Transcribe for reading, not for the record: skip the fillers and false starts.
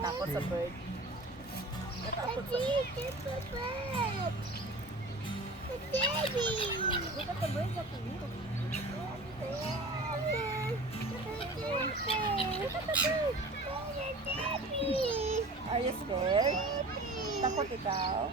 Takot sa bird. Natakot sa bird. Look at the birds up here. Look at the bird. Are you scared? Takot ikaw?